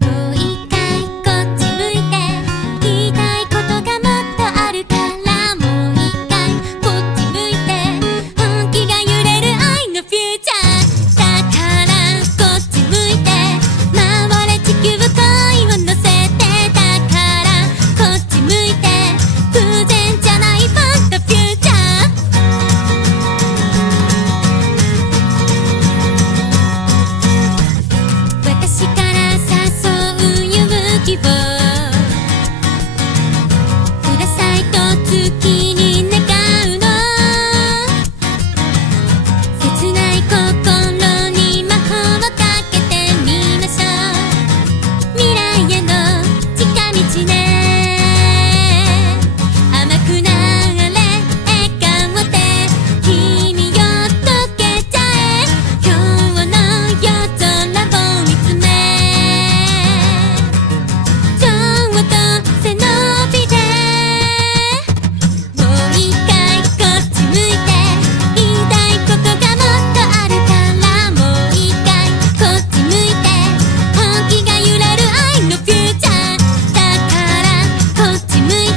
もう一回こっち向いて、言いたいことがもっとあるから、もう一回こっち向いて、本気が揺れる愛のフューチャーだから、こっち向いて守れ地球恋を乗せて、だからこっち向いて偶然じゃないファンとフューチャー。私から誘う勇気をくださいと月に願うの、切ない心に魔法をかけてみましょう。未来への近道ね、甘くなれ笑顔で君を溶けちゃえ、今日の夜空を見つめ、ちょうど背伸びでもう一回こっち向いて、言いたいことがもっとあるから、もう一回こっち向いて、本気が揺れる愛のフューチャーだから、こっち向いて